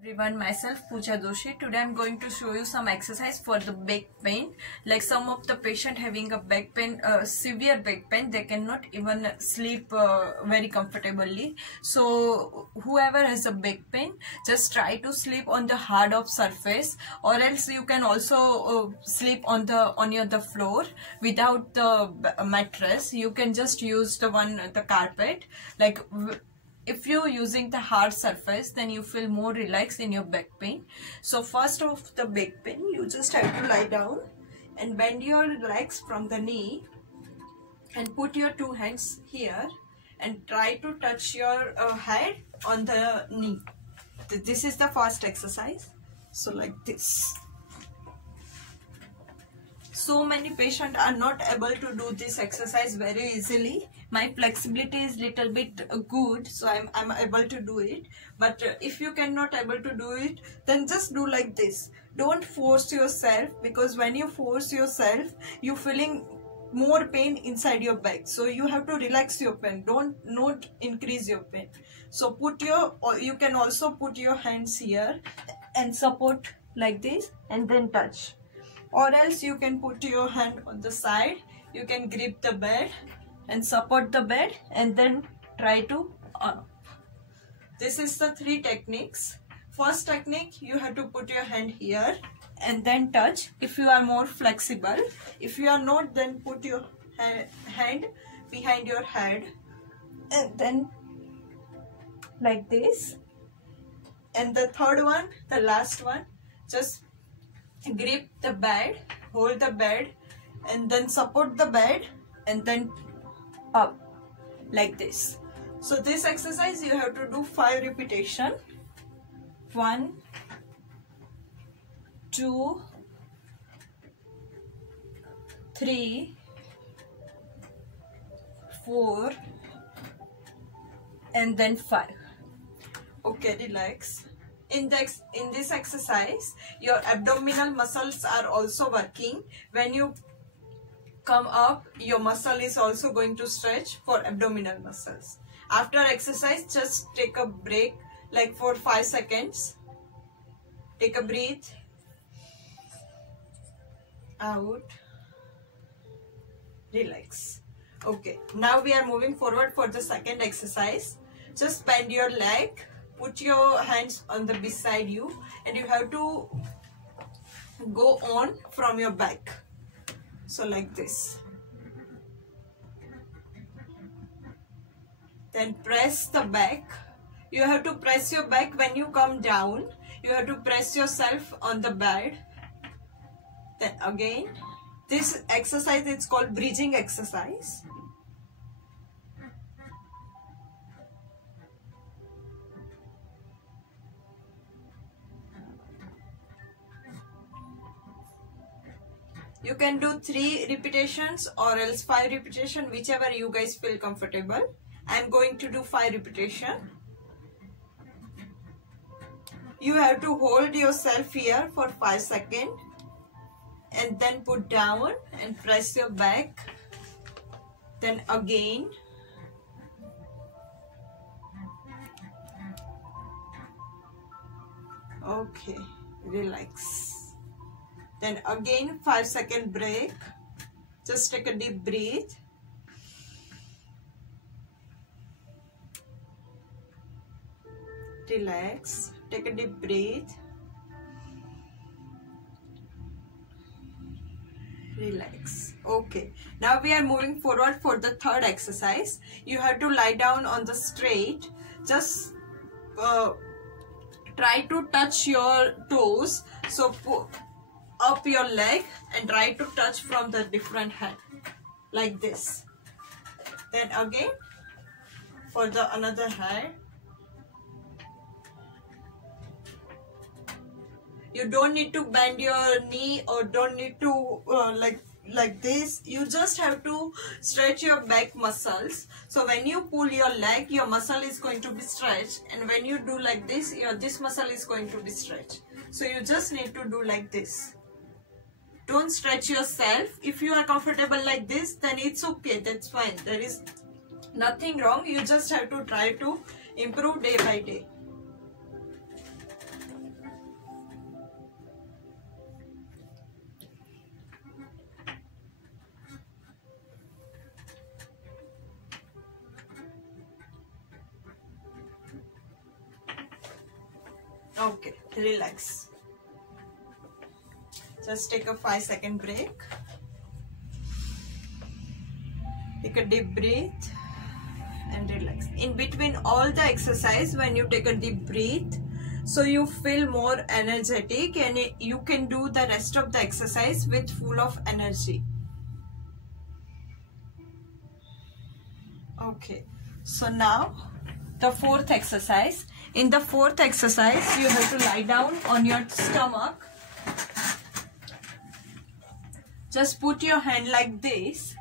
Everyone, myself Pooja Doshi. Today I'm going to show you some exercise for the back pain. Like some of the patient having a back pain, severe back pain, they cannot even sleep very comfortably. So whoever has a back pain, just try to sleep on the hard of surface, or else you can also sleep on the floor without the mattress. You can just use the carpet. Like if you're using the hard surface, then you feel more relaxed in your back pain. So first of the back pain, you just have to lie down and bend your legs from the knee and put your two hands here and try to touch your head on the knee. This is the first exercise. So like this. So many patients are not able to do this exercise very easily. My flexibility is little bit good, so I'm able to do it. But if you cannot able to do it, then just do like this. Don't force yourself, because when you force yourself, you feeling more pain inside your back. So you have to relax your pain. Not increase your pain. So you can also put your hands here and support like this and then touch. Or else you can put your hand on the side, you can grip the bed and support the bed and then try to up. This is the three techniques. First technique, you have to put your hand here and then touch if you are more flexible. If you are not, then put your hand behind your head and then like this. And the third one, the last one, just grip the bed, hold the bed and then support the bed and then up like this. So this exercise you have to do 5 repetitions. 1, 2, 3, 4 and then 5. Okay, relax. In this exercise, your abdominal muscles are also working. When you come up, your muscle is also going to stretch for abdominal muscles. After exercise, just take a break like for 5 seconds. Take a breath. Out. Relax. Okay, now we are moving forward for the second exercise. Just bend your leg. Put your hands on the beside you and you have to go on from your back. So like this. Then press the back. You have to press your back when you come down. You have to press yourself on the bed. Then again. This exercise is called bridging exercise. You can do 3 repetitions or else 5 repetitions, whichever you guys feel comfortable. I am going to do 5 repetitions. You have to hold yourself here for 5 seconds and then put down and press your back. Then again. Okay, relax. Then again 5-second break. Just take a deep breath. Relax. Take a deep breath. Relax. Okay. Now we are moving forward for the third exercise. You have to lie down on the straight. Just try to touch your toes. So up your leg and try to touch from the different hand like this. Then again for the another hand. You don't need to bend your knee or don't need to like this. You just have to stretch your back muscles. So when you pull your leg, your muscle is going to be stretched, and when you do like this, this muscle is going to be stretched. So you just need to do like this. Don't stretch yourself. If you are comfortable like this, then it's okay. That's fine. There is nothing wrong. You just have to try to improve day by day. Okay, relax. Just take a 5-second break. Take a deep breath and relax. In between all the exercise, when you take a deep breath, so you feel more energetic and you can do the rest of the exercise with full of energy. Okay, so now the fourth exercise. In the fourth exercise, you have to lie down on your stomach. Just put your hand like this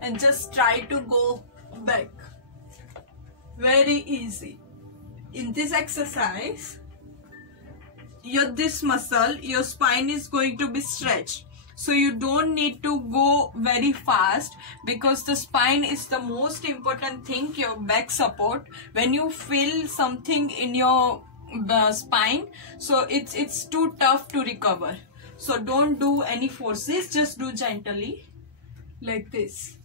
and just try to go back. Very easy. In this exercise, this muscle, your spine is going to be stretched. So you don't need to go very fast, because the spine is the most important thing, your back support. When you feel something in your spine, so it's too tough to recover. So don't do any forces, just do gently like this.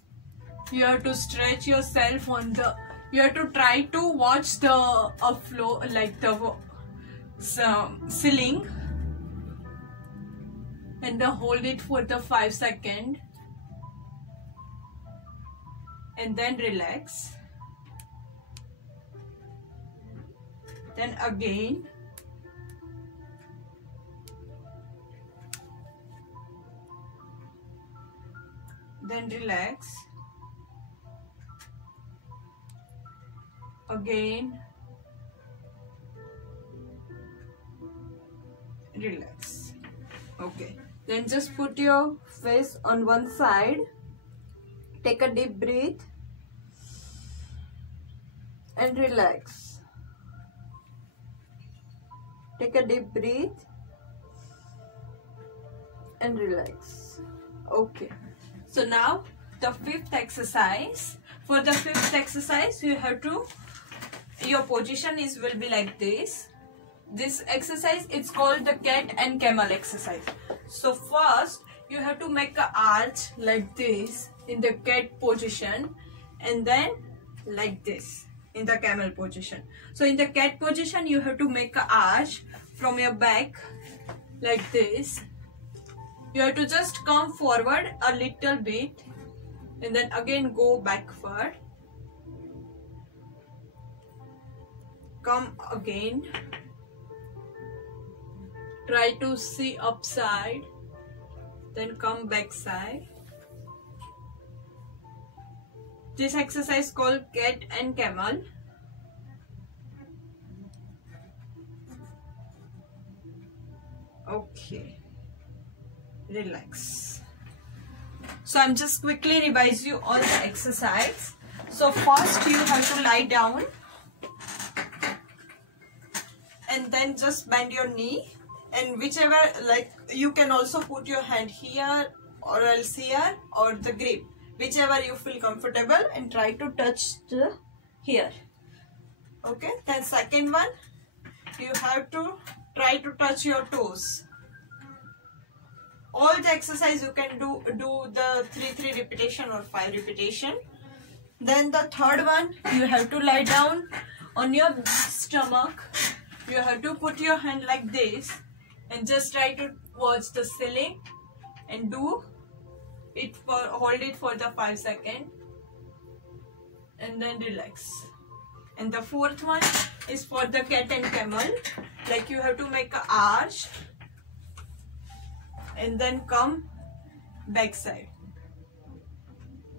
You have to stretch yourself on the, you have to try to watch the flow, like the ceiling, and then hold it for the 5 seconds and then relax. Then again, then relax. Again, relax. Okay, then just put your face on one side. Take a deep breath and relax. Take a deep breath and relax. Okay, so now the fifth exercise. For the fifth exercise, you have to, your position will be like this. This exercise, it's called the cat and camel exercise. So first you have to make an arch like this in the cat position, and then like this in the camel position. So in the cat position, you have to make an arch from your back like this. You have to just come forward a little bit and then again go backward. Come again. Try to see upside, then come back side. This exercise called cat and camel. Okay, relax. So I'm just quickly revise you all the exercise. So first you have to lie down and then just bend your knee. And whichever, like, you can also put your hand here or else here, or the grip, whichever you feel comfortable, and try to touch the here. Okay, then second one, you have to try to touch your toes. All the exercise you can do the 3 repetition or 5 repetition. Then the third one, you have to lie down on your stomach. You have to put your hand like this and just try to watch the ceiling and do it for, hold it for the 5 seconds and then relax. And the fourth one is for the cat and camel. Like, you have to make an arch and then come back side.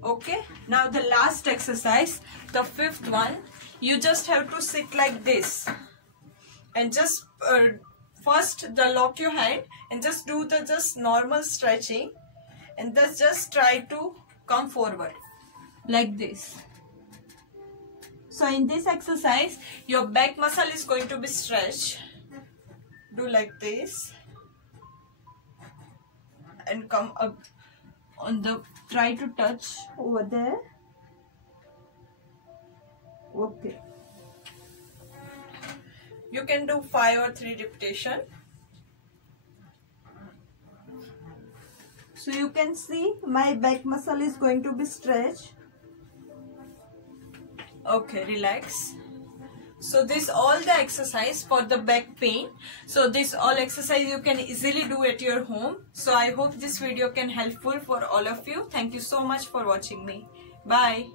Okay, now the last exercise, the fifth one, you just have to sit like this and just first lock your hand and just do the normal stretching, and just try to come forward like this. So in this exercise, your back muscle is going to be stretched. Do like this and come up on the, try to touch over there. Okay. You can do 5 or 3 repetition. So you can see my back muscle is going to be stretched. Okay, relax. So this all the exercise for the back pain. So this all exercise you can easily do at your home. So I hope this video can helpful for all of you. Thank you so much for watching me. Bye.